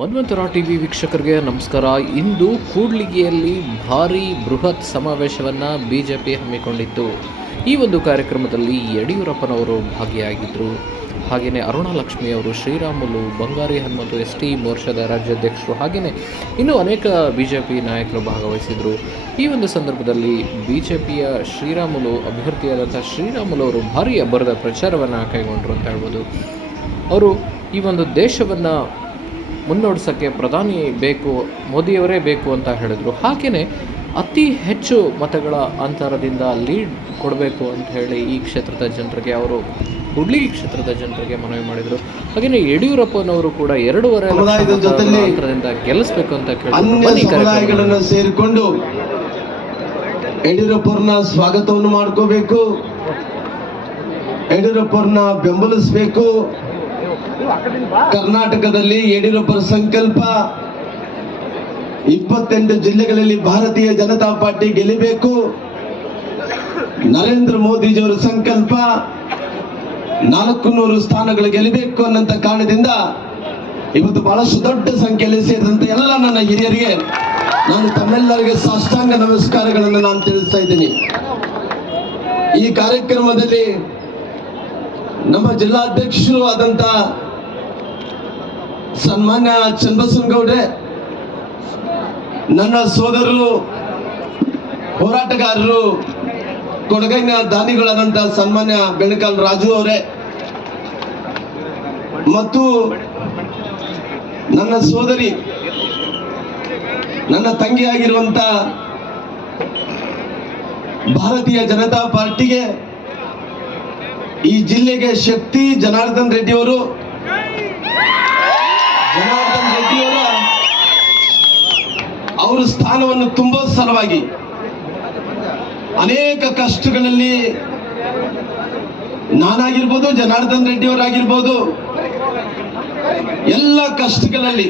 ಮನ್ವಂತರ TV ವೀಕ್ಷಕರಿಗೆ ನಮಸ್ಕಾರ. ಇಂದು ಕೂಡ್ಲಿಗಿಯಲ್ಲಿ ಭಾರಿ ಬೃಹತ್ ಸಮಾವೇಶವನ್ನು ಬಿಜೆಪಿ ಹಮ್ಮಿಕೊಂಡಿತ್ತು. ಈ ಒಂದು ಕಾರ್ಯಕ್ರಮದಲ್ಲಿ ಯಡಿಯೂರಪ್ಪನವರು ಭಾಗಿಯಾಗಿದ್ದರು ಹಾಗೆಯೇ ಅರುಣಲಕ್ಷ್ಮಿ ಅವರು, ಶ್ರೀರಾಮುಲು, ಬಂಗಾರಿ ಹನುಮಂತು ಎಸ್ ಟಿ ಮೋರ್ಚಾದ ರಾಜ್ಯಾಧ್ಯಕ್ಷರು ಹಾಗೆಯೇ ಇನ್ನೂ ಅನೇಕ ಬಿ ಜೆ ಪಿ ನಾಯಕರು ಭಾಗವಹಿಸಿದರು. ಈ ಒಂದು ಸಂದರ್ಭದಲ್ಲಿ ಬಿ ಜೆ ಪಿಯ ಶ್ರೀರಾಮುಲು ಅಭ್ಯರ್ಥಿಯಾದಂಥ ಶ್ರೀರಾಮುಲು ಅವರು ಭಾರಿ ಅಬ್ಬರದ ಪ್ರಚಾರವನ್ನು ಕೈಗೊಂಡರು ಅಂತ ಹೇಳ್ಬೋದು. ಅವರು ಈ ಒಂದು ದೇಶವನ್ನು ಮುನ್ನಡೆಸೋಕ್ಕೆ ಪ್ರಧಾನಿ ಬೇಕು ಮೋದಿಯವರೇ ಬೇಕು ಅಂತ ಹೇಳಿದರು. ಹಾಗೆಯೇ ಅತಿ ಹೆಚ್ಚು ಮತಗಳ ಅಂತರದಿಂದ ಲೀಡ್ ಕೊಡಬೇಕು ಅಂತ ಹೇಳಿ ಈ ಕ್ಷೇತ್ರದ ಜನರಿಗೆ ಅವರು ಹುಡ್ಲಿ ಕ್ಷೇತ್ರದ ಜನರಿಗೆ ಮನವಿ ಮಾಡಿದರು. ಹಾಗೆಯೇ ಯಡಿಯೂರಪ್ಪನವರು ಕೂಡ ಎರಡೂವರೆ ಅಂತರದಿಂದ ಗೆಲ್ಲಿಸಬೇಕು ಅಂತ ಕೇಳಿದ್ರು. ಸೇರಿಕೊಂಡು ಯಡಿಯೂರಪ್ಪರನ್ನ ಸ್ವಾಗತವನ್ನು ಮಾಡ್ಕೋಬೇಕು ಯಡಿಯೂರಪ್ಪರನ್ನ ಬೆಂಬಲಿಸಬೇಕು. ಕರ್ನಾಟಕದಲ್ಲಿ ಯಡಿಯೂರಪ್ಪರ ಸಂಕಲ್ಪ ಇಪ್ಪತ್ತೆಂಟು ಜಿಲ್ಲೆಗಳಲ್ಲಿ ಭಾರತೀಯ ಜನತಾ ಪಾರ್ಟಿ ಗೆಲ್ಲಬೇಕು. ನರೇಂದ್ರ ಮೋದಿಜಿಯವರ ಸಂಕಲ್ಪ ನಾಲ್ಕು ನೂರು ಸ್ಥಾನಗಳು ಗೆಲ್ಲಬೇಕು ಅನ್ನಂತ ಕಾರಣದಿಂದ ಇವತ್ತು ಬಹಳಷ್ಟು ದೊಡ್ಡ ಸಂಖ್ಯೆಯಲ್ಲಿ ಸೇರಿದಂತೆ ಎಲ್ಲ ನನ್ನ ಹಿರಿಯರಿಗೆ ನಾನು ತಮ್ಮೆಲ್ಲರಿಗೆ ಸಾಷ್ಟಾಂಗ ನಮಸ್ಕಾರಗಳನ್ನು ನಾನು ತಿಳಿಸ್ತಾ ಇದ್ದೀನಿ. ಈ ಕಾರ್ಯಕ್ರಮದಲ್ಲಿ ನಮ್ಮ ಜಿಲ್ಲಾಧ್ಯಕ್ಷರು ಆದಂತ ಸನ್ಮಾನ್ಯ ಚನ್ನಬಸವನಗೌಡ್ರೆ ನನ್ನ ಸೋದರರು, ಹೋರಾಟಗಾರರು, ಕೊಡಗೈನ ದಾನಿಗಳಾದಂತ ಸನ್ಮಾನ್ಯ ಬೆಣಕಾಲ್ ರಾಜು ಅವರೇ, ಮತ್ತು ನನ್ನ ಸೋದರಿ, ನನ್ನ ತಂಗಿಯಾಗಿರುವಂತ ಭಾರತೀಯ ಜನತಾ ಪಾರ್ಟಿಗೆ ಈ ಜಿಲ್ಲೆಗೆ ಶಕ್ತಿ ಜನಾರ್ದನ್ ರೆಡ್ಡಿ ಅವರ ಸ್ಥಾನವನ್ನು ತುಂಬೋ ಸಲುವಾಗಿ ಅನೇಕ ಕಷ್ಟಗಳಲ್ಲಿ ನಾನಾಗಿರ್ಬೋದು, ಜನಾರ್ದನ್ ರೆಡ್ಡಿ ಅವರಾಗಿರ್ಬೋದು ಎಲ್ಲ ಕಷ್ಟಗಳಲ್ಲಿ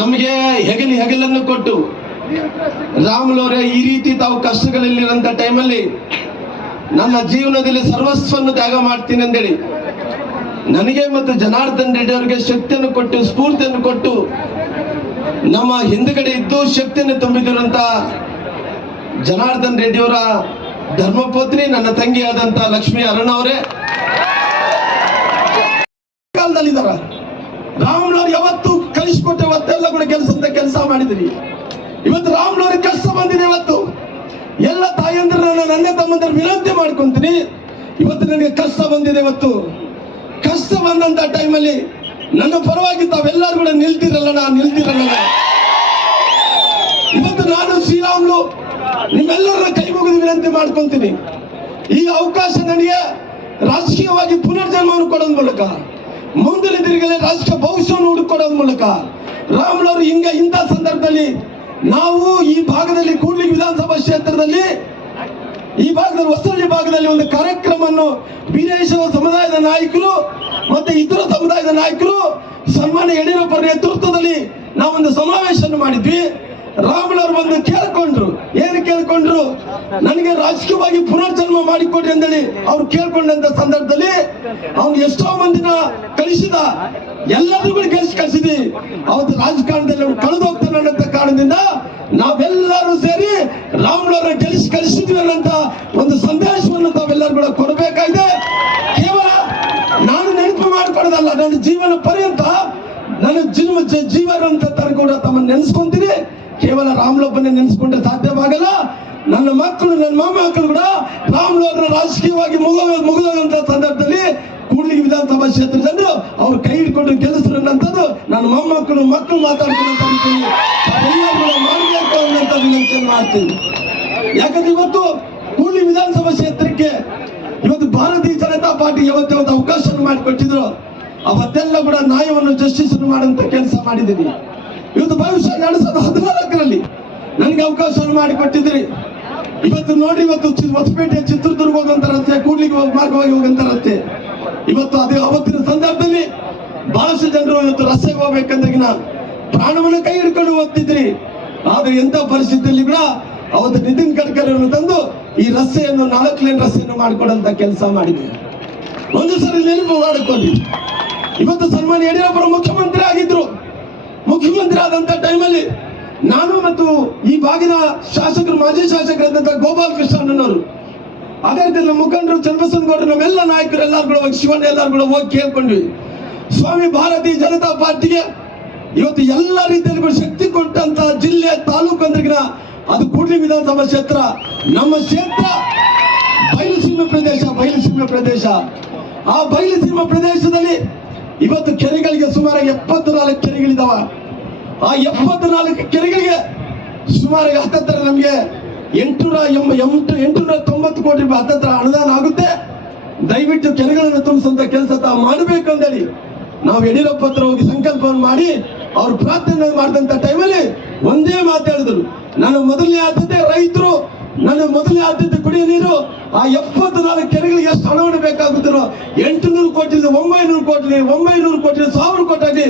ನಮಗೆ ಹೆಗಲಿ ಹೆಗಲನ್ನು ಕೊಟ್ಟು ರಾಮುಲವರೇ ಈ ರೀತಿ ತಾವು ಕಷ್ಟಗಳಲ್ಲಿರೋಂಥ ಟೈಮಲ್ಲಿ ನನ್ನ ಜೀವನದಲ್ಲಿ ಸರ್ವಸ್ವವನ್ನು ತ್ಯಾಗ ಮಾಡ್ತೀನಿ ಅಂದೇಳಿ, ನನಗೆ ಮತ್ತು ಜನಾರ್ದನ್ ರೆಡ್ಡಿ ಅವರಿಗೆ ಶಕ್ತಿಯನ್ನು ಕೊಟ್ಟು, ಸ್ಫೂರ್ತಿಯನ್ನು ಕೊಟ್ಟು ನಮ್ಮ ಹಿಂದುಗಡೆ ಇದ್ದು ಶಕ್ತಿಯನ್ನು ತುಂಬಿದಿರುವಂತ ಜನಾರ್ದನ್ ರೆಡ್ಡಿ ಅವರ ಧರ್ಮಪತ್ನಿ, ನನ್ನ ತಂಗಿಯಾದಂತ ಲಕ್ಷ್ಮೀ ಅರುಣ ಅವರೇ. ಕಾಲದಲ್ಲಿದ್ದಾರ. ರಾಮ್ನವ್ರು ಯಾವತ್ತು ಕಲಿಸ್ಕೊಟ್ಟೆ ಅವತ್ತೆಲ್ಲ ಕೂಡ ಕೆಲಸದ ಕೆಲಸ ಮಾಡಿದ್ರಿ. ಇವತ್ತು ರಾಮ್ನವ್ರ ಕಷ್ಟ ಬಂದಿದೆ ಇವತ್ತು. ಎಲ್ಲ ತಾಯಂದ್ರನ್ನ ನನ್ನ ತಮ್ಮಂದ್ರ ವಿನಂತಿ ಮಾಡ್ಕೊಂತೀನಿ. ಇವತ್ತು ನನಗೆ ಕಷ್ಟ ಬಂದಿದೆ ಇವತ್ತು. ಕಷ್ಟ ಬಂದಂತ ಟೈಮಲ್ಲಿ ನನ್ನ ಪರವಾಗಿ ತಾವೆಲ್ಲರೂ ಕೂಡ ನಿಲ್ತಿರಲ್ಲ, ನಾನು ನಿಲ್ತಿರಲ್ಲ. ಇವತ್ತು ನಾನು ಶ್ರೀರಾಮ್ಲು, ನಿಮ್ಮೆಲ್ಲರನ್ನ ಕೈ ಮುಗಿದು ವಿನಂತಿ ಮಾಡ್ಕೊಂತೀನಿ. ಈ ಅವಕಾಶ ನನಗೆ ರಾಜಕೀಯವಾಗಿ ಪುನರ್ಜನ್ಮವನ್ನು ಕೊಡೋದ್ ಮೂಲಕ, ಮುಂದಿನ ದಿನಗಳಲ್ಲಿ ರಾಜಕೀಯ ಭವಿಷ್ಯವನ್ನು ಹುಡುಕೊಡೋದ್ ಮೂಲಕ, ರಾಮ್ಲವರು ಹಿಂಗ ಇಂಥ ಸಂದರ್ಭದಲ್ಲಿ ನಾವು ಈ ಭಾಗದಲ್ಲಿ ಕೂಡ್ಲಿ ವಿಧಾನಸಭಾ ಕ್ಷೇತ್ರದಲ್ಲಿ, ಈ ಭಾಗದಲ್ಲಿ ಹೊಸಳ್ಳಿ ಭಾಗದಲ್ಲಿ ಒಂದು ಕಾರ್ಯಕ್ರಮವನ್ನು ಬೀರೇಶ್ವರ ಸಮುದಾಯದ ನಾಯಕರು ಮತ್ತೆ ಇತರ ಸಮುದಾಯದ ನಾಯಕರು ಸನ್ಮಾನ್ಯ ಯಡಿಯೂರಪ್ಪರ ನೇತೃತ್ವದಲ್ಲಿ ನಾವೊಂದು ಸಮಾವೇಶವನ್ನು ಮಾಡಿದ್ವಿ. ರಾಮನವರು ಬಂದು ಕೇಳ್ಕೊಂಡ್ರು. ಏನು ಕೇಳ್ಕೊಂಡ್ರು? ನನಗೆ ರಾಜಕೀಯವಾಗಿ ಪುನರ್ಜನ್ಮ ಮಾಡಿಕೊಡ್ರಿ ಅಂತೇಳಿ ಅವ್ರು ಕೇಳ್ಕೊಂಡಂತ ಸಂದರ್ಭದಲ್ಲಿ ಅವ್ನು ಎಷ್ಟೋ ಮಂದಿನ ಕಳಿಸಿದ. ಎಲ್ಲರಿಗೂ ಗೆಲ್ಸಿ ಕಳಿಸಿದ್ವಿ. ಅವತ್ತು ರಾಜಕಾರಣದಲ್ಲಿ ಅವ್ನು ಕಳೆದು ಹೋಗ್ತಾನೆ ಅನ್ನೋ ಕಾರಣದಿಂದ ನಾವೆಲ್ಲರೂ ಸೇರಿ ರಾಮ್ನವರ ಗೆಲ್ಲಿಸಿ ಕಳಿಸಿದ್ವಿ ಅನ್ನೋಂತ ಒಂದು ಸಂದೇಶವನ್ನು ತಾವೆಲ್ಲರೂ ಕೂಡ ಕೊಡಬೇಕಾಗಿದೆ. ಕೇವಲ ನಾನು ನೆನಪು ಮಾಡ್ಕೊಳ್ಳೋದಲ್ಲ, ನನ್ನ ಜೀವನ ಪರ್ಯಂತ, ನನ್ನ ಜೀವ ಜೀವನ ಅಂತ ಕೂಡ ತಮ್ಮನ್ನು ನೆನೆಸ್ಕೊಂತೀನಿ. ಕೇವಲ ರಾಮ್ಲೊಬ್ಬನೇ ನೆನೆಸ್ಕೊಂಡ್ರೆ ಸಾಧ್ಯವಾಗಲ್ಲ. ನನ್ನ ಮಕ್ಕಳು, ನನ್ನ ಮೊಮ್ಮಕ್ಕಳು ಕೂಡ ರಾಮ್ಲವ್ರನ್ನ ರಾಜಕೀಯವಾಗಿ ಮುಗ ಮುಗಿದಂತ ಸಂದರ್ಭದಲ್ಲಿ ಕೂಡ್ಲಿ ವಿಧಾನಸಭಾ ಕ್ಷೇತ್ರದಲ್ಲಿ ಅವ್ರು ಕೈ ಹಿಡ್ಕೊಂಡು ಗೆಲ್ಲಿಸ್ರು ಅನ್ನೋಂಥದ್ದು ನನ್ನ ಮೊಮ್ಮಕ್ಕಳು, ಮಕ್ಕಳು ಮಾತಾಡ್ಕೊಂಡಂತ ಮಾಡಬೇಕು ಅನ್ನೋಂಥ ವಿನಂತಿಯನ್ನು ಮಾಡ್ತೀನಿ. ಯಾಕಂದ್ರೆ ಇವತ್ತು ಕೂಡ್ಲಿ ವಿಧಾನಸಭಾ ಕ್ಷೇತ್ರಕ್ಕೆ ಇವತ್ತು ಭಾರತೀಯ ಜನತಾ ಪಾರ್ಟಿ ಯಾವತ್ತೇ ಒಂದು ಅವಕಾಶ ಮಾಡಿಕೊಟ್ಟಿದ್ರು. ಅವತ್ತೆಲ್ಲ ಕೂಡ ನ್ಯಾಯವನ್ನು ಜಸ್ಟಿಸ್ ಮಾಡುವಂತ ಕೆಲಸ ಮಾಡಿದ್ದೀನಿ ಇವತ್ತು ಭವಿಷ್ಯ ಎರಡ್ ಸಾವಿರದ ಹದಿನಾಲ್ಕರಲ್ಲಿ ನನಗೆ ಅವಕಾಶವನ್ನು ಮಾಡಿಕೊಟ್ಟಿದ್ರಿ ಇವತ್ತು ನೋಡಿ ಇವತ್ತು ಹೊಸಪೇಟೆ ಚಿತ್ರದುರ್ಗ ಹೋಗುವಂತ ರಸ್ತೆ, ಕೂಡ್ಲಿಗೆ ಹೋಗಿ ಮಾರ್ಗವಾಗಿ ಹೋಗುವಂತ ರಸ್ತೆ. ಇವತ್ತು ಅದೇ ಅವತ್ತಿನ ಸಂದರ್ಭದಲ್ಲಿ ಬಹಳಷ್ಟು ಜನರು ಇವತ್ತು ರಸ್ತೆಗೆ ಹೋಗ್ಬೇಕಂದ್ರೆ ಪ್ರಾಣವನ್ನು ಕೈ ಹಿಡ್ಕೊಂಡು ಹೋಗ್ತಿದ್ರಿ. ಆದ್ರೆ ಎಂತ ಪರಿಸ್ಥಿತಿಯಲ್ಲಿ ಕೂಡ ಅವತ್ತು ನಿತಿನ್ ಗಡ್ಕರಿ ಅವರು ತಂದು ಈ ರಸ್ತೆಯನ್ನು ನಾಲ್ಕು ಲೇನ್ ರಸ್ತೆಯನ್ನು ಮಾಡಿಕೊಡಂತ ಕೆಲಸ ಮಾಡಿದೆ. ಒಂದು ಸರಿ ನೆನಪು ಮಾಡಿಕೊಳ್ಳಿ. ಇವತ್ತು ಸನ್ಮಾನ್ಯ ಯಡಿಯೂರಪ್ಪ ಮುಖ್ಯಮಂತ್ರಿ ಆಗಿದ್ರು. ಮುಖ್ಯಮಂತ್ರಿ ಆದಂತ ಟೈಮಲ್ಲಿ ನಾನು ಮತ್ತು ಈ ಭಾಗದ ಶಾಸಕರು, ಮಾಜಿ ಶಾಸಕರಾದಂತ ಗೋಪಾಲ್ ಕೃಷ್ಣಣ್ಣನವರು ನಮ್ಮ ಮುಖಂಡರು ಚನ್ನಬಸವನಗೌಡರು, ನಮ್ಮೆಲ್ಲ ನಾಯಕರು ಎಲ್ಲರೂ ಕೂಡ ಶಿವಣ್ಣ ಎಲ್ಲರೂ ಕೂಡ ಹೋಗಿ ಕೇಳ್ಕೊಂಡ್ವಿ. ಸ್ವಾಮಿ, ಭಾರತೀಯ ಜನತಾ ಪಾರ್ಟಿಗೆ ಇವತ್ತು ಎಲ್ಲ ರೀತಿಯಲ್ಲಿ ಶಕ್ತಿ ಕೊಟ್ಟಂತ ಜಿಲ್ಲೆ ತಾಲೂಕು ಅಂದ್ರಿಗಿನ ಅದು ಕೂಡ್ಲಿ ವಿಧಾನಸಭಾ ಕ್ಷೇತ್ರ. ನಮ್ಮ ಕ್ಷೇತ್ರ ಬಯಲುಸೀಮೆ ಪ್ರದೇಶ ಬಯಲುಸೀಮೆ ಪ್ರದೇಶ. ಆ ಬಯಲುಸೀಮೆ ಪ್ರದೇಶದಲ್ಲಿ ಇವತ್ತು ಕೆರೆಗಳಿಗೆ ಸುಮಾರು ಎಪ್ಪತ್ತು ನಾಲ್ಕು ಕೆರೆಗಳಿದಾವ. ಆ ಎಪ್ಪತ್ತು ನಾಲ್ಕು ಕೆರೆಗಳಿಗೆ ಸುಮಾರು ಹತ್ತತ್ರ ನಮಗೆ ಎಂಟುನೂರ ಎಂಟು ಎಂಟುನೂರ ತೊಂಬತ್ತು ಕೋಟಿ ರೂಪಾಯಿ ಹತ್ತತ್ರ ಅನುದಾನ ಆಗುತ್ತೆ. ದಯವಿಟ್ಟು ಕೆರೆಗಳನ್ನು ತುಂಬಿಸುವಂತ ಕೆಲಸ ತಾವು ಮಾಡಬೇಕು ಅಂತೇಳಿ ನಾವು ಯಡಿಯೂರಪ್ಪ ಹತ್ರ ಹೋಗಿ ಸಂಕಲ್ಪವನ್ನು ಮಾಡಿ, ಅವ್ರು ಪ್ರಾರ್ಥನೆ ಮಾಡಿದಂತ ಟೈಮಲ್ಲಿ ಒಂದೇ ಮಾತಾಡಿದ್ರು ನನ್ನ ಮೊದಲನೇ ಆದ್ಯತೆ ರೈತರು, ನನ್ನ ಮೊದಲನೇ ಆದ್ಯತೆ ಕುಡಿಯ ನೀರು. ಆ ಎಪ್ಪತ್ತು ನಾಲ್ಕು ಕೆರೆಗಳಿಗೆ ಎಷ್ಟು ಹಣವನ್ನು ಎಂಟು ನೂರು ಕೋಟಿ ಒಂಬೈನೂರು ಕೋಟಿ ಒಂಬೈನೂರು ಕೋಟಿ ಸಾವಿರ ಕೋಟಿ ಆಗಿ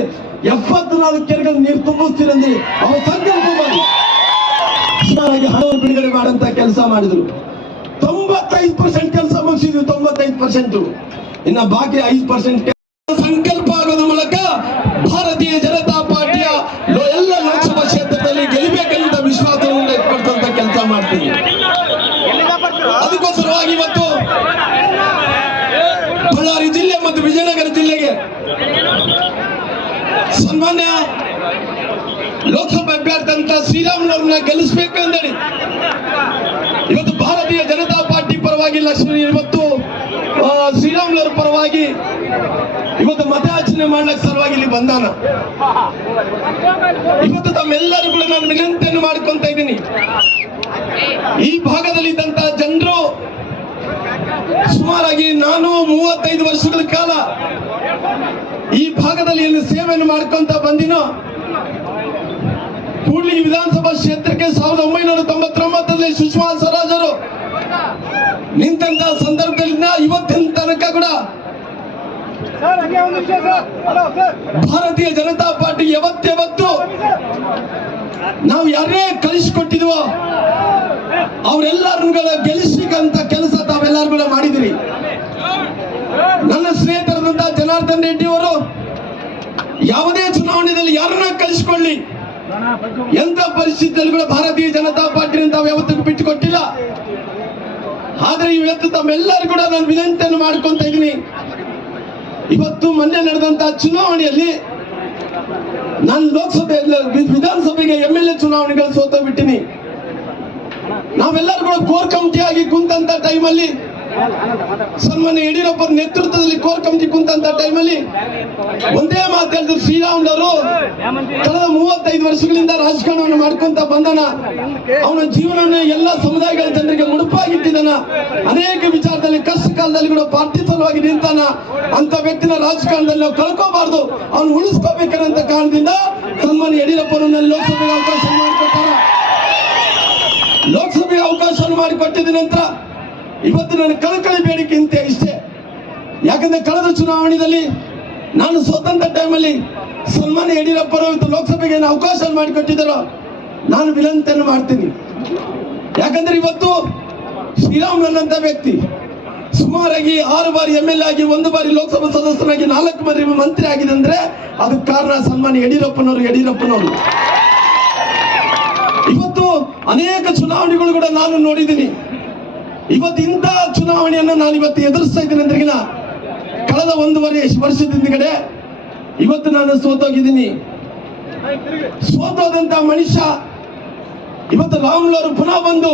ಎಪ್ಪತ್ತು ನಾಲ್ಕು ಕೆರೆಗಳ ನೀರು ತುಂಬಿಸ್ತೀರಂದ್ರೆ ಅವರು ಸಂಕಲ್ಪ ಮಾಡಿ. ಹಣವನ್ನು ಬಿಡುಗಡೆ ಮಾಡಂತ ಕೆಲಸ ಮಾಡಿದ್ರು. ತೊಂಬತ್ತೈದು ಪರ್ಸೆಂಟ್ ಕೆಲಸ ಮುಗಿಸಿದ್ವಿ, ತೊಂಬತ್ತೈದು ಪರ್ಸೆಂಟ್ ಇನ್ನ ಬಾಕಿ ಐದು ಪರ್ಸೆಂಟ್ ಸಂಕಲ್ಪ ಆಗೋದ್ರ ಮೂಲಕ ಭಾರತೀಯ ಜನತಾ ಪಾರ್ಟಿಯ ಲೋ- ಎಲ್ಲ ಲೋಕಸಭಾ ಕ್ಷೇತ್ರದಲ್ಲಿ ಗೆಲ್ಲಬೇಕಂತ ವಿಶ್ವಾಸವನ್ನು ಇಟ್ಕೊಳ್ತಂತ ಕೆಲಸ ಮಾಡ್ತೀನಿ ಅದಕ್ಕೋಸ್ಕರವಾಗಿ ಇವತ್ತು ಬಳ್ಳಾರಿ ಜಿಲ್ಲೆ ಮತ್ತು ವಿಜಯನಗರ ಜಿಲ್ಲೆಗೆ ಸನ್ಮಾನ್ಯ ಲೋಕಸಭಾ ಅಭ್ಯರ್ಥಿ ಅಂತ ಶ್ರೀರಾಮ್ನವ್ರನ್ನ ಗೆಲ್ಲಿಸ್ಬೇಕಂದೇಳಿ ಇವತ್ತು ಭಾರತೀಯ ಜನತಾ ಪಾರ್ಟಿ ಪರವಾಗಿ ಲಕ್ಷ್ಮಿ ಇವತ್ತು ಆ, ಶ್ರೀರಾಮ್ನವ್ರ ಪರವಾಗಿ ಇವತ್ತು ಮತಯಾಚನೆ ಮಾಡ್ಲಿಕ್ಕೆ ಸಲುವಾಗಿ ಇಲ್ಲಿ ಬಂದಾನ. ಇವತ್ತು ತಮ್ಮೆಲ್ಲರೂ ಕೂಡ ನಾನು ವಿನಂತಿಯನ್ನು ಮಾಡ್ಕೊಂತ ಇದ್ದೀನಿ. ಈ ಭಾಗದಲ್ಲಿ ಇದ್ದಂತ ಜನರು ಸುಮಾರಾಗಿ ನಾನು ಮೂವತ್ತೈದು ವರ್ಷಗಳ ಕಾಲ ಈ ಭಾಗದಲ್ಲಿ ಏನು ಸೇವೆಯನ್ನು ಮಾಡ್ಕೊಂತ ಬಂದಿನೋ ಕೂಡ್ಲಿ ವಿಧಾನಸಭಾ ಕ್ಷೇತ್ರಕ್ಕೆ ಸಾವಿರದ ಒಂಬೈನೂರ ತೊಂಬತ್ತೊಂಬತ್ತರಲ್ಲಿ ಸುಷ್ಮಾ ಸ್ವರಾಜರು ನಿಂತಹ ಸಂದರ್ಭದಿಂದ ಇವತ್ತಿನ ತನಕ ಕೂಡ ಭಾರತೀಯ ಜನತಾ ಪಾರ್ಟಿ ಯಾವತ್ತೆವತ್ತು ನಾವು ಯಾರೇ ಕಳಿಸಿಕೊಟ್ಟಿದ್ವೋ ಅವರೆಲ್ಲರೂ ಗೆಲ್ಲಿಸಿಕಂತ ಕೆಲಸ ತಾವೆಲ್ಲರೂ ಕೂಡ ಮಾಡಿದಿರಿ. ನನ್ನ ಸ್ನೇಹಿತರಾದಂತಹ ಜನಾರ್ದನ್ ರೆಡ್ಡಿ ಅವರು ಯಾವುದೇ ಚುನಾವಣೆಯಲ್ಲಿ ಯಾರನ್ನ ಕಲಿಸಿಕೊಳ್ಳಿ ಎಂತ ಪರಿಸ್ಥಿತಿಯಲ್ಲಿ ಕೂಡ ಭಾರತೀಯ ಜನತಾ ಪಾರ್ಟಿ ಅಂತ ಯಾವತ್ತಿಗೂ ಬಿಟ್ಟು ಕೊಟ್ಟಿಲ್ಲ ಆದ್ರೆ ಇವತ್ತು ತಮ್ಮೆಲ್ಲರೂ ಕೂಡ ನಾನು ವಿನಂತಿಯನ್ನು ಮಾಡ್ಕೊಂತ ಇದ್ದೀನಿ. ಇವತ್ತು ಮೊನ್ನೆ ನಡೆದಂತಹ ಚುನಾವಣೆಯಲ್ಲಿ ನಾನು ಲೋಕಸಭೆ ವಿಧಾನಸಭೆಗೆ ಎಂ ಎಲ್ ಎ ಚುನಾವಣೆಗಳು ಸೋತ ಬಿಟ್ಟಿನಿ. ನಾವೆಲ್ಲರೂ ಕೂಡ ಕೋರ್ ಕಮಿಟಿ ಆಗಿ ಕುಂತ ಟೈಮಲ್ಲಿ ಸನ್ಮಾನ್ಯ ಯಡಿಯೂರಪ್ಪ ನೇತೃತ್ವದಲ್ಲಿ ಕೋರ್ ಕಮಿಟಿ ಕುಂತಂತ ಟೈಮಲ್ಲಿ ಒಂದೇ ಮಾತು ಹೇಳಿದ್ರು ಶ್ರೀರಾಮ್ನವರು ಕಳೆದ ಮೂವತ್ತೈದು ವರ್ಷಗಳಿಂದ ರಾಜಕಾರಣವನ್ನು ಮಾಡ್ಕೊಂತ ಬಂದನ. ಅವನ ಜೀವನ ಎಲ್ಲ ಸಮುದಾಯಗಳ ಜನರಿಗೆ ಮುಡುಪಾಗಿಟ್ಟಿದ್ದಾನ ಅನೇಕ ವಿಚಾರದಲ್ಲಿ ಕಷ್ಟ ಕಾಲದಲ್ಲಿ ಕೂಡ ಪಾರ್ಟಿ ಸಲುವಾಗಿ ನಿಂತಾನ. ಅಂತ ವ್ಯಕ್ತಿನ ರಾಜಕಾರಣದಲ್ಲಿ ನಾವು ಕಳ್ಕೋಬಾರ್ದು. ಅವನು ಉಳಿಸ್ಕೋಬೇಕನ್ನಂತ ಕಾರಣದಿಂದ ಸನ್ಮಾನ್ಯ ಯಡಿಯೂರಪ್ಪನನ್ನು ಲೋಕಸಭೆಗೆ ಅವಕಾಶ ಮಾಡಿಕೊಟ್ಟಾರ ಲೋಕಸಭೆಗೆ ಅವಕಾಶವನ್ನು ಮಾಡಿಕೊಟ್ಟಿದ ನಂತರ ಇವತ್ತು ನನ್ನ ಕಳಕಳಿ ಬೇಡಿಕೆ ಇಂತೆ ಇಷ್ಟೇ. ಯಾಕಂದ್ರೆ ಕಳೆದ ಚುನಾವಣೆಯಲ್ಲಿ ನಾನು ಸ್ವತಂತ್ರ ಟೈಮಲ್ಲಿ ಸನ್ಮಾನ್ಯ ಯಡಿಯೂರಪ್ಪರು ಲೋಕಸಭೆಗೆ ಏನು ಅವಕಾಶ ಮಾಡಿಕೊಟ್ಟಿದ್ದಾರೋ, ನಾನು ವಿನಂತಿಯನ್ನು ಮಾಡ್ತೀನಿ. ಯಾಕಂದ್ರೆ ಇವತ್ತು ಶ್ರೀರಾಮ್ ನನ್ನಂತ ವ್ಯಕ್ತಿ, ಸುಮಾರಾಗಿ ಆರು ಬಾರಿ ಎಂ ಎಲ್ ಆಗಿ, ಒಂದು ಬಾರಿ ಲೋಕಸಭಾ ಸದಸ್ಯನಾಗಿ, ನಾಲ್ಕು ಬಾರಿ ಮಂತ್ರಿ ಆಗಿದೆ ಅಂದ್ರೆ ಅದಕ್ಕೆ ಕಾರಣ ಸನ್ಮಾನ್ಯ ಯಡಿಯೂರಪ್ಪನವರು ಯಡಿಯೂರಪ್ಪನವರು. ಇವತ್ತು ಅನೇಕ ಚುನಾವಣೆಗಳು ಕೂಡ ನಾನು ನೋಡಿದ್ದೀನಿ. ಇವತ್ತು ಇಂಥ ಚುನಾವಣೆಯನ್ನು ನಾನು ಇವತ್ತು ಎದುರಿಸ್ತಾ ಇದ್ದೇನೆ ಅಂದ್ರಿಗಿನ ಕಳೆದ ಒಂದೂವರೆ ವರ್ಷದ ಹಿಂದ್ಗಡೆ ಇವತ್ತು ನಾನು ಸೋತೋಗಿದ್ದೀನಿ. ಸೋತೋದಂತ ಮನುಷ್ಯ ಇವತ್ತು ರಾಮುಲವರು ಪುನಃ ಬಂದು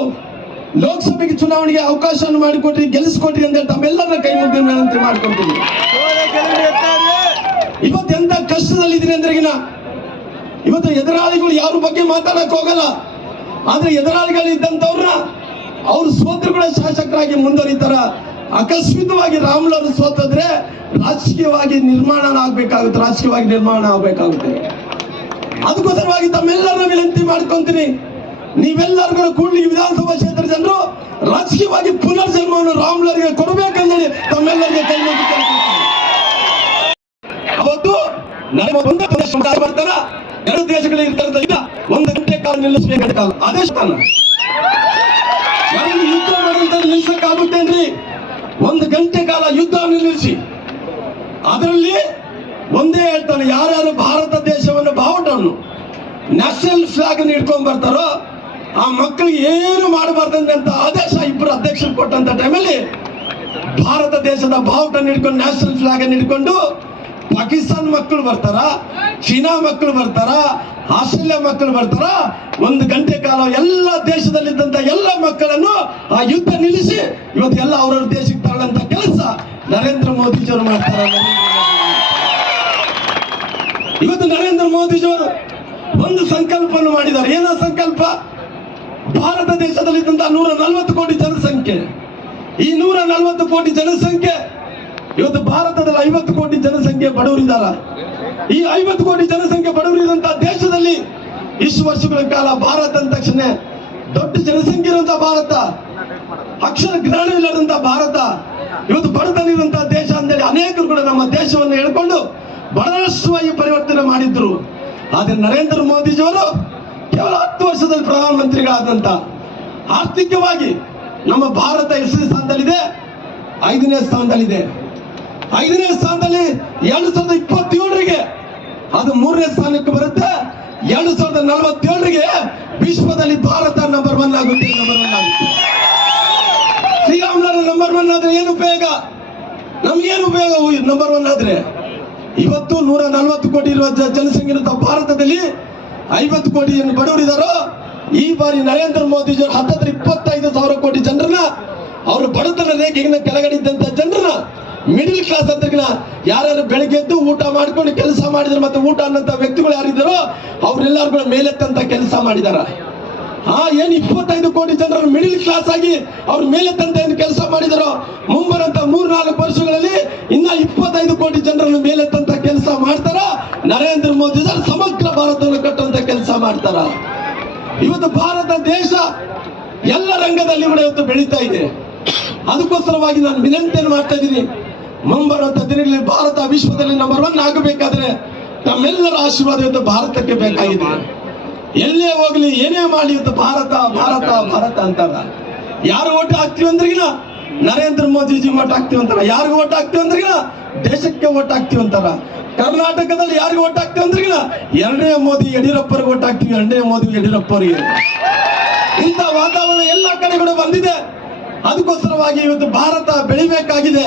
ಲೋಕಸಭೆಗೆ ಚುನಾವಣೆಗೆ ಅವಕಾಶವನ್ನು ಮಾಡಿಕೊಟ್ರಿ, ಗೆಲ್ಲಿಸ್ಕೊಟ್ರಿ ಅಂತ ತಮ್ಮೆಲ್ಲರ ಕೈ ಮುಗಿದಂತೆ ವಿನಂತಿ ಮಾಡ್ಕೊಳ್ತೀನಿ ಇವತ್ತು ಎಂತ ಕಷ್ಟದಲ್ಲಿದ್ದೀನಿ ಅಂದ್ರೆಗಿನ ಇವತ್ತು ಎದುರಾಳಿಗಳು ಯಾರ ಬಗ್ಗೆ ಮಾತಾಡಕ್ ಹೋಗಲ್ಲ. ಆದ್ರೆ ಎದುರಾಳಿಗಳು ಅವ್ರು ಸೋತ್ರ ಕೂಡ ಶಾಸಕರಾಗಿ ಮುಂದುವರಿತಾರ. ಅಕಸ್ಮಿತವಾಗಿ ರಾಮುಲರು ಸೋತದ್ರೆ ರಾಜಕೀಯವಾಗಿ ನಿರ್ಮಾಣ ಆಗ್ಬೇಕಾಗುತ್ತೆ, ರಾಜಕೀಯವಾಗಿ ನಿರ್ಮಾಣ ಆಗ್ಬೇಕಾಗುತ್ತೆ. ಅದಕ್ಕೋಸ್ಕರವಾಗಿ ತಮ್ಮೆಲ್ಲರ ವಿನಂತಿ ಮಾಡ್ಕೊಂತೀನಿ. ನೀವೆಲ್ಲರೂ ಕೂಡ ಕೂಡ್ಲಿ ವಿಧಾನಸಭಾ ಕ್ಷೇತ್ರ ಜನರು ರಾಜಕೀಯವಾಗಿ ಪುನರ್ಜನ್ಮವನ್ನು ರಾಮುಲರಿಗೆ ಕೊಡಬೇಕಂದೇಳಿ ತಮ್ಮೆಲ್ಲರಿಗೆ ಕೈ ಮುಗಿ ಅವತ್ತು ನಮ್ಮ ಒಂದು ದೇಶ ಬರ್ತಾರ ಎರಡು ಒಂದು ಗಂಟೆ ಕಾಲ ನಿಲ್ಲಿಸಬೇಕಾದ ಕಾಲ. ಆದೇಶ ನಿಲ್ಸಕ್ಕಾಗುತ್ತೇನ್ರಿ ಒಂದು ಗಂಟೆ ಕಾಲ ಯುದ್ಧವನ್ನು ನಿಲ್ಲಿಸಿ. ಅದರಲ್ಲಿ ಒಂದೇ ಹೇಳ್ತಾನೆ, ಯಾರ್ಯಾರು ಭಾರತ ದೇಶವನ್ನು ಬಾವುಟವನ್ನು ನ್ಯಾಷನಲ್ ಫ್ಲಾಗ್ ಹಿಡ್ಕೊಂಡ್ ಬರ್ತಾರೋ, ಆ ಮಕ್ಕಳು ಏನು ಮಾಡಬಾರ್ದಂತ ಆದೇಶ ಇಬ್ಬರು ಅಧ್ಯಕ್ಷರು ಕೊಟ್ಟಂತ ಟೈಮಲ್ಲಿ ಭಾರತ ದೇಶದ ಬಾವುಟನ್ನು ಹಿಡ್ಕೊಂಡು, ನ್ಯಾಷನಲ್ ಫ್ಲಾಗ್ ಅನ್ನು ಹಿಡ್ಕೊಂಡು ಪಾಕಿಸ್ತಾನ ಮಕ್ಕಳು ಬರ್ತಾರ, ಚೀನಾ ಮಕ್ಕಳು ಬರ್ತಾರ ಆಸ್ಟ್ರೇಲಿಯಾ ಮಕ್ಕಳು ಬರ್ತಾರ? ಒಂದು ಗಂಟೆ ಕಾಲ ಎಲ್ಲ ದೇಶದಲ್ಲಿದ್ದಂತ ಎಲ್ಲ ಮಕ್ಕಳನ್ನು ಆ ಯುದ್ಧ ನಿಲ್ಲಿಸಿ ಇವತ್ತು ಎಲ್ಲ ಅವರವ್ರ ದೇಶಕ್ಕೆ ತಗೊಳ್ಳಂತ ಕೆಲಸ ನರೇಂದ್ರ ಮೋದಿಜಿಯವರು ಮಾಡ್ತಾರೆ. ಇವತ್ತು ನರೇಂದ್ರ ಮೋದಿಜಿಯವರು ಒಂದು ಸಂಕಲ್ಪವನ್ನು ಮಾಡಿದ್ದಾರೆ. ಏನೋ ಸಂಕಲ್ಪ? ಭಾರತ ದೇಶದಲ್ಲಿದ್ದಂತ ನೂರ ನಲವತ್ತು ಕೋಟಿ ಜನಸಂಖ್ಯೆ. ಈ ನೂರ ನಲವತ್ತು ಕೋಟಿ ಜನಸಂಖ್ಯೆ ಇವತ್ತು ಭಾರತದಲ್ಲಿ ಐವತ್ತು ಕೋಟಿ ಜನಸಂಖ್ಯೆ ಬಡವರಿದ್ದಾರ. ಈ ಐವತ್ತು ಕೋಟಿ ಜನಸಂಖ್ಯೆ ಬಡವರಿದಂತ ದೇಶದಲ್ಲಿ ಇಷ್ಟು ವರ್ಷಗಳ ಕಾಲ ಭಾರತ ಅಂದ ತಕ್ಷಣ ದೊಡ್ಡ ಜನಸಂಖ್ಯೆ ಇರುವಂತಹ ಭಾರತ, ಅಕ್ಷರ ಜ್ಞಾನವಿಲ್ಲದಂತ ಭಾರತ, ಇವತ್ತು ಬಡತನ ಇರುವಂತಹ ದೇಶ ಅಂತೇಳಿ ಅನೇಕರು ಕೂಡ ನಮ್ಮ ದೇಶವನ್ನು ಹೇಳ್ಕೊಂಡು ಬಹಳಷ್ಟುವಾಗಿ ಪರಿವರ್ತನೆ ಮಾಡಿದ್ರು. ಆದ್ರೆ ನರೇಂದ್ರ ಮೋದಿಜಿಯವರು ಕೇವಲ ಹತ್ತು ವರ್ಷದಲ್ಲಿ ಪ್ರಧಾನಮಂತ್ರಿಗಳಾದಂತ ಆರ್ಥಿಕವಾಗಿ ನಮ್ಮ ಭಾರತ ಎಷ್ಟನೇ ಸ್ಥಾನದಲ್ಲಿದೆ? ಐದನೇ ಸ್ಥಾನದಲ್ಲಿದೆ. ಐದನೇ ಸ್ಥಾನದಲ್ಲಿ ಎರಡು ಸಾವಿರದ ಇಪ್ಪತ್ತೇಳರಿಗೆ ಅದು ಮೂರನೇ ಸ್ಥಾನಕ್ಕೆ ಬರುತ್ತೆ. ಎರಡು ಸಾವಿರದ ನಲವತ್ತೇಳರಿಗೆ ವಿಶ್ವದಲ್ಲಿ ಭಾರತ ನಂಬರ್ ಒನ್ ಆಗುತ್ತೆ ನಂಬರ್ ಒನ್ ಆಗುತ್ತೆ. ಶ್ರೀರಾಮುಲು ನಂಬರ್ ಒನ್ ಆದ್ರೆ ಏನು ಉಪಯೋಗ? ನಮ್ಗೇನು ಉಪಯೋಗ ನಂಬರ್ ಒನ್ ಆದ್ರೆ? ಇವತ್ತು ನೂರ ನಲವತ್ತು ಕೋಟಿ ಇರುವ ಜನಸಂಖ್ಯೆ ಇರುವಂತ ಭಾರತದಲ್ಲಿ ಐವತ್ತು ಕೋಟಿ ಏನು ಬಡವರಿದಾರೋ, ಈ ಬಾರಿ ನರೇಂದ್ರ ಮೋದಿಜಿಯವರು ಹತ್ತತ್ರ ಇಪ್ಪತ್ತೈದು ಸಾವಿರ ಕೋಟಿ ಜನರನ್ನ, ಅವರು ಬಡತನ ರೇಖೆಗಿನ ಕೆಳಗಡೆ ಇದ್ದಂತ ಜನರನ್ನ ಮಿಡಿಲ್ ಕ್ಲಾಸ್ ಹತ್ರಗಿನ ಯಾರು ಬೆಳಗ್ಗೆ ಎದ್ದು ಊಟ ಮಾಡ್ಕೊಂಡು ಕೆಲಸ ಮಾಡಿದ್ರು ಮತ್ತೆ ಊಟ ಅನ್ನಂತ ವ್ಯಕ್ತಿಗಳು ಯಾರಿದ್ದಾರೋ ಅವ್ರೆಲ್ಲರೂ ಮೇಲೆತ್ತಂತ ಕೆಲಸ ಮಾಡಿದಾರ ಆ, ಏನು ಇಪ್ಪತ್ತೈದು ಕೋಟಿ ಜನರು ಮಿಡಿಲ್ ಕ್ಲಾಸ್ ಆಗಿ ಅವ್ರ ಮೇಲೆ ತಂತ ಏನು ಕೆಲಸ ಮಾಡಿದಾರೋ ಮುಂಬರಂತ ಮೂರ್ ನಾಲ್ಕು ವರ್ಷಗಳಲ್ಲಿ ಇನ್ನ ಇಪ್ಪತ್ತೈದು ಕೋಟಿ ಜನರನ್ನು ಮೇಲೆ ತಂತ ಕೆಲಸ ಮಾಡ್ತಾರ? ನರೇಂದ್ರ ಮೋದಿ ಸರ್, ಸಮಗ್ರ ಭಾರತವನ್ನು ಕಟ್ಟುವಂತ ಕೆಲಸ ಮಾಡ್ತಾರ? ಇವತ್ತು ಭಾರತ ದೇಶ ಎಲ್ಲ ರಂಗದಲ್ಲಿ ಕೂಡ ಇವತ್ತು ಬೆಳೀತಾ ಇದೆ. ಅದಕ್ಕೋಸ್ಕರವಾಗಿ ನಾನು ವಿನಂತಿಯನ್ನು ಮಾಡ್ತಾ ಇದ್ದೀನಿ. ಮುಂಬರುವಂತ ದಿನಗಳಲ್ಲಿ ಭಾರತ ವಿಶ್ವದಲ್ಲಿ ನಂಬರ್ ಒನ್ ಆಗಬೇಕಾದ್ರೆ ನಮ್ಮೆಲ್ಲರ ಆಶೀರ್ವಾದ ಇವತ್ತು ಭಾರತಕ್ಕೆ ಬೇಕಾಗಿದೆ. ಎಲ್ಲೇ ಹೋಗ್ಲಿ, ಏನೇ ಮಾಡಿ ಇವತ್ತು ಭಾರತ ಭಾರತ ಭಾರತ ಅಂತಾರ. ಯಾರು ಓಟ್ ಹಾಕ್ತಿವಿ ಅಂದ್ರಿಗಿನ ನರೇಂದ್ರ ಮೋದಿಜಿ ಓಟ್ ಹಾಕ್ತೀವಿ ಅಂತಾರ. ಯಾರಿಗೂ ಓಟ್ ಹಾಕ್ತಿವಿ ಅಂದ್ರಿಗಿನ ದೇಶಕ್ಕೆ ಓಟ್ ಹಾಕ್ತಿವಿ ಅಂತಾರ. ಕರ್ನಾಟಕದಲ್ಲಿ ಯಾರಿಗೆ ಓಟ್ ಹಾಕ್ತಿವಿ ಅಂದ್ರಿಗಿನ ಎರಡನೇ ಮೋದಿ ಯಡಿಯೂರಪ್ಪರಿಗೆ ಓಟ್ ಹಾಕ್ತಿವಿ, ಎರಡನೇ ಮೋದಿ ಯಡಿಯೂರಪ್ಪರಿಗೆ. ಇಂಥ ವಾತಾವರಣ ಎಲ್ಲ ಕಡೆ ಕೂಡ ಬಂದಿದೆ. ಅದಕ್ಕೋಸ್ಕರವಾಗಿ ಇವತ್ತು ಭಾರತ ಬೆಳಿಬೇಕಾಗಿದೆ.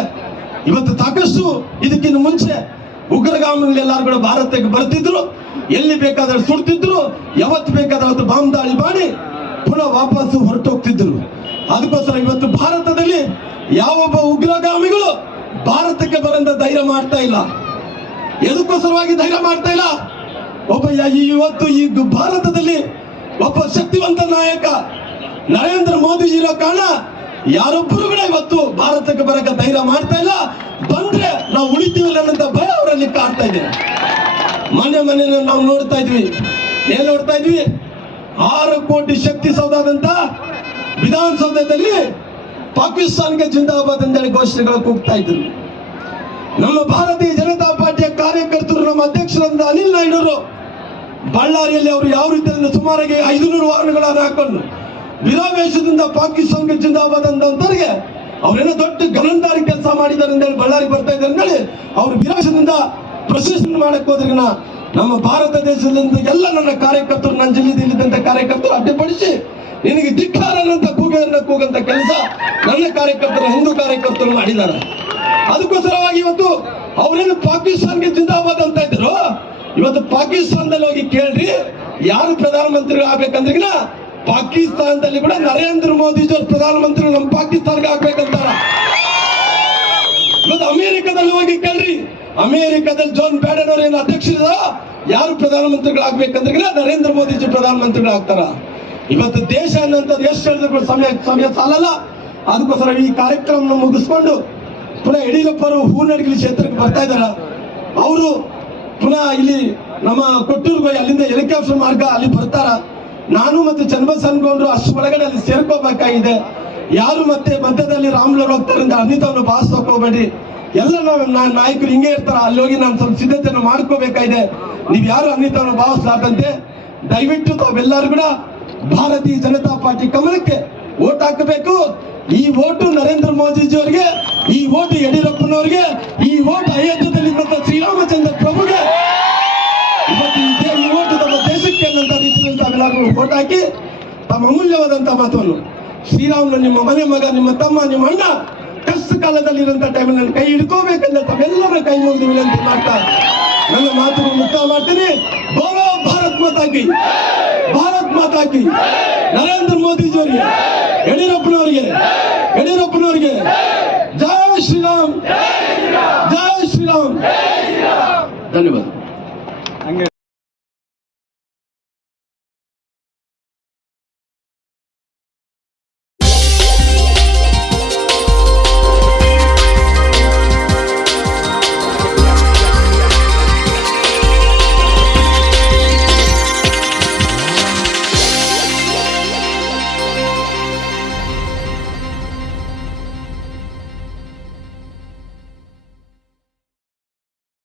ಇವತ್ತು ಸಾಕಷ್ಟು ಇದಕ್ಕಿಂತ ಮುಂಚೆ ಉಗ್ರಗಾಮಿಗಳೆಲ್ಲರೂ ಕೂಡ ಭಾರತಕ್ಕೆ ಬರ್ತಿದ್ರು. ಎಲ್ಲಿ ಬೇಕಾದ್ರೆ ಸುಡ್ತಿದ್ರು. ಯಾವತ್ತು ಬೇಕಾದ್ರೆ ಅವತ್ತು ಬಾಂಬ್ ದಾಳಿ ಮಾಡಿ ಪುನಃ ವಾಪಸ್ ಹೊರಟೋಗ್ತಿದ್ರು. ಅದಕ್ಕೋಸ್ಕರ ಇವತ್ತು ಭಾರತದಲ್ಲಿ ಯಾವೊಬ್ಬ ಉಗ್ರಗಾಮಿಗಳು ಭಾರತಕ್ಕೆ ಬರಂತ ಧೈರ್ಯ ಮಾಡ್ತಾ ಇಲ್ಲ. ಎದಕ್ಕೋಸ್ಕರವಾಗಿ ಧೈರ್ಯ ಮಾಡ್ತಾ ಇಲ್ಲ? ಒಬ್ಬ ಇವತ್ತು ಈ ಭಾರತದಲ್ಲಿ ಒಬ್ಬ ಶಕ್ತಿವಂತ ನಾಯಕ ನರೇಂದ್ರ ಮೋದಿಜಿ ಇರೋ ಕಾರಣ ಯಾರೊಬ್ಬರು ಕೂಡ ಇವತ್ತು ಭಾರತಕ್ಕೆ ಬರಕ ಧೈರ್ಯ ಮಾಡ್ತಾ ಇಲ್ಲ. ಬಂದ್ರೆ ನಾವು ಉಳಿತೀವಿಲ್ಲ ಅನ್ನೋಂಥ ಭಯ ಅವರಲ್ಲಿ ಕಾಡ್ತಾ ಇದೆ. ಮನೆ ಮನೆ ನಾವು ನೋಡ್ತಾ ಇದ್ವಿ. ಏನ್ ನೋಡ್ತಾ ಇದ್ವಿ? ಆರು ಕೋಟಿ ಶಕ್ತಿ ಸೌಧದಂತ ವಿಧಾನಸೌಧದಲ್ಲಿ ಪಾಕಿಸ್ತಾನ್ಗೆ ಜಿಂದಾಬಾದ್ ಅಂತೇಳಿ ಘೋಷಣೆಗಳು ಕೂಗ್ತಾ ಇದ್ರು ನಮ್ಮ ಭಾರತೀಯ ಜನತಾ ಪಾರ್ಟಿಯ ಕಾರ್ಯಕರ್ತರು, ನಮ್ಮ ಅಧ್ಯಕ್ಷರಂತ ಅನಿಲ್ ನಾಯ್ಡರು ಬಳ್ಳಾರಿಯಲ್ಲಿ ಅವರು ಯಾವ ರೀತಿಯಿಂದ ಸುಮಾರಾಗಿ ಐದುನೂರು ವಾಹನಗಳನ್ನು ಹಾಕೊಂಡು ವಿರಾವೇಶದಿಂದ ಪಾಕಿಸ್ತಾನಕ್ಕೆ ಜಿಂದಾಬಾದ್ ಅಂತವರಿಗೆ ಅವರೇನೋ ದೊಡ್ಡ ಗಲಂದಾರಿ ಕೆಲಸ ಮಾಡಿದ್ದಾರೆ ಅಂತೇಳಿ ಬಳ್ಳಾರಿ ಬರ್ತಾ ಇದ್ದಾರೆ ಅಂತೇಳಿ ಅವ್ರ ವಿರಾವೇಶದಿಂದ ಪ್ರಶಸ್ತಿ ಮಾಡಕ್ ಹೋದ್ರಿಗಿನ ನಮ್ಮ ಭಾರತ ದೇಶದಿಂದ ಎಲ್ಲ ನನ್ನ ಕಾರ್ಯಕರ್ತರು, ನನ್ನ ಜಿಲ್ಲೆಯಲ್ಲಿದ್ದಂಥ ಕಾರ್ಯಕರ್ತರು ಅಡ್ಡಿಪಡಿಸಿ ನಿನಗೆ ಧಿಕ್ಕಾರ ಅನ್ನಂತ ಕೂಗನ್ನ ಕೂಗಂತ ಕೆಲಸ ನನ್ನ ಕಾರ್ಯಕರ್ತರು, ಹಿಂದೂ ಕಾರ್ಯಕರ್ತರು ಮಾಡಿದ್ದಾರೆ. ಅದಕ್ಕೋಸ್ಕರವಾಗಿ ಇವತ್ತು ಅವರೇನು ಪಾಕಿಸ್ತಾನ್ಗೆ ಜಿಂದಾಬಾದ್ ಅಂತ ಇದ್ರು, ಇವತ್ತು ಪಾಕಿಸ್ತಾನದಲ್ಲಿ ಹೋಗಿ ಕೇಳ್ರಿ, ಯಾರು ಪ್ರಧಾನಮಂತ್ರಿ ಆಗ್ಬೇಕಂದ್ರಿಗಿನ ಪಾಕಿಸ್ತಾನದಲ್ಲಿ ಕೂಡ ನರೇಂದ್ರ ಮೋದಿ ಪ್ರಧಾನಮಂತ್ರಿ ನಮ್ಮ ಪಾಕಿಸ್ತಾನ್ಗೆ ಹಾಕ್ಬೇಕಂತಾರ ಇವತ್ತು ಅಮೆರಿಕದಲ್ಲಿ ಹೋಗಿ ಕೇಳ್ರಿ. ಅಮೆರಿಕದಲ್ಲಿ ಜೋನ್ ಬ್ಯಾಡನ್ ಅವ್ರು ಏನು ಅಧ್ಯಕ್ಷರಿದಾರ? ಯಾರು ಪ್ರಧಾನಮಂತ್ರಿಗಳಾಗ್ಬೇಕಂದ್ರೆ ನರೇಂದ್ರ ಮೋದಿಜಿ ಪ್ರಧಾನಮಂತ್ರಿಗಳಾಗ್ತಾರ ಇವತ್ತು ದೇಶ ಅನ್ನೋಂಥದ್ದು ಎಷ್ಟು ಹೇಳಿದ್ರು ಸಮಯ ಸಮಯ ಸಾಲಲ್ಲ. ಅದಕ್ಕೋಸ್ಕರ ಈ ಕಾರ್ಯಕ್ರಮನ ಮುಗಿಸ್ಕೊಂಡು ಪುನಃ ಯಡಿಯೂರಪ್ಪರು ಹೂನಡಗಿಲಿ ಕ್ಷೇತ್ರಕ್ಕೆ ಬರ್ತಾ ಇದ್ದಾರ ಅವರು ಪುನಃ ಇಲ್ಲಿ ನಮ್ಮ ಕೊಟ್ಟೂರ್ಗೆ ಅಲ್ಲಿಂದ ಹೆಲಿಕಾಪ್ಟರ್ ಮಾರ್ಗ ಅಲ್ಲಿ ಬರ್ತಾರ. ನಾನು ಮತ್ತೆ ಅಷ್ಟು ಒಳಗಡೆ ಅಲ್ಲಿ ಸೇರ್ಕೋಬೇಕಾಗಿದೆ. ಯಾರು ಮತ್ತೆ ಮಧ್ಯದಲ್ಲಿ ರಾಮ್ಲೋರ್ ಹೋಗ್ತಾರೆ ಅನಿತವನ್ನು ಬಾಸ್ ಹೋಗ್ಬೇಡಿ ಎಲ್ಲ ನಾವು ನಾ- ನಾಯಕರು ಹಿಂಗೆ ಇರ್ತಾರ, ಅಲ್ಲಿ ಹೋಗಿ ನಾನು ಸ್ವಲ್ಪ ಸಿದ್ಧತೆಯನ್ನು ಮಾಡ್ಕೋಬೇಕಾಗಿದೆ. ನೀವು ಯಾರು ಅನಿತವನ್ನು ಭಾವಿಸ್ಲಾರ್ದಂತೆ, ದಯವಿಟ್ಟು ತಾವೆಲ್ಲರೂ ಕೂಡ ಭಾರತೀಯ ಜನತಾ ಪಾರ್ಟಿ ಕಮಲಕ್ಕೆ ಓಟ್ ಹಾಕಬೇಕು. ಈ ಓಟು ನರೇಂದ್ರ ಮೋದಿಜಿ ಅವರಿಗೆ ಈ ಓಟು ಯಡಿಯೂರಪ್ಪನವರಿಗೆ, ಈ ಓಟು ಅಯೋಧ್ಯದಲ್ಲಿ ಶ್ರೀರಾಮಚಂದ್ರ ಫೋಟೋ ಹಾಕಿ ತಮ್ಮ ಅಮೂಲ್ಯವಾದಂಥ ಮಾತನ್ನು. ಶ್ರೀರಾಮ್ನ ನಿಮ್ಮ ಮನೆ ಮಗ, ನಿಮ್ಮ ತಮ್ಮ, ನಿಮ್ಮ ಅಣ್ಣ ಕಷ್ಟ ಕಾಲದಲ್ಲಿ ಇರುವಂತ ಟೈಮಲ್ಲಿ ಕೈ ಹಿಡ್ಕೋಬೇಕಂದ್ರೆ ತಮ್ಮೆಲ್ಲರ ಕೈ ಮುಗಿದು ವಿನಂತಿ ಮಾಡ್ತಾ. ನನ್ನ ಮಾತುಗಳು ಮುಕ್ತಾಯ ಮಾಡ್ತೀನಿ. ಗೌರವ ಭಾರತ್ ಮಾತಾಕಿ. ಭಾರತ್ ಮಾತಾಕಿ. ನರೇಂದ್ರ ಮೋದಿಜಿಯವರಿಗೆ ಯಡಿಯೂರಪ್ಪನವರಿಗೆ. ಯಡಿಯೂರಪ್ಪನವರಿಗೆ. ಜೈ ಶ್ರೀರಾಮ್. ಜೈ ಶ್ರೀರಾಮ್. ಧನ್ಯವಾದ.